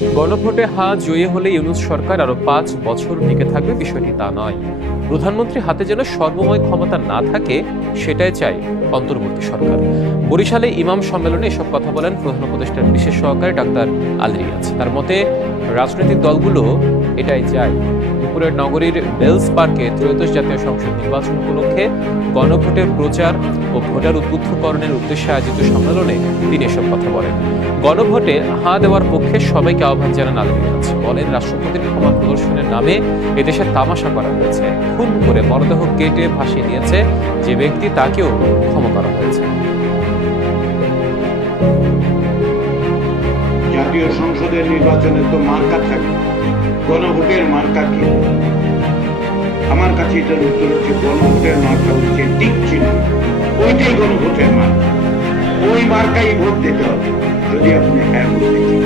গণভোটে জয়ী হলে ইউনূস সরকার আরো ৫ বছর টিকে থাকবে, বিষয়টি তা নয়। প্রধানমন্ত্রী হাতে যেন সর্বময় ক্ষমতা না থাকে, সেটাই চাই অন্তর্বর্তী সরকার। বরিশালে ইমাম সম্মেলনে এসব কথা বলেন প্রধান উপদেষ্টার বিশেষ সহকারী ডাক্তার আলী রিয়াজ। তার মতে রাজনৈতিক দলগুলো এটাই চায়। দুপুরের নগরীর বেলস পার্কে ত্রয়োদশ জাতীয় সংসদ নির্বাচন উপলক্ষে গণভোটের প্রচার ও ভোটার উদ্বুদ্ধকরণের উদ্দেশ্যে আয়োজিত সম্মেলনে তিনি এসব কথা বলেন। গণভোটে দেওয়ার পক্ষে সবাইকে আহ্বান জানান আলী রিয়াজ। বলেন, রাষ্ট্রপতির ক্ষমা প্রদর্শনের নামে এদেশে তামাশা করা হয়েছে। খুন করে মরদেহ কেটে ভাসিয়ে দিয়েছে যে ব্যক্তি, তাকেও ক্ষমা করা হয়েছে। জাতীয় সংসদের নির্বাচনে তো মার্কা থাকবে, গণভোটের মার্কা কি? আমার কাছে এটার উত্তর হচ্ছে, গণভোটের মার্কা হচ্ছে টিক চিহ্ন। ওইটাই গণভোটের মার্কা। ওই মার্কাই ভোট দিতে হবে যদি আপনি হ্যাঁ বলতে চান।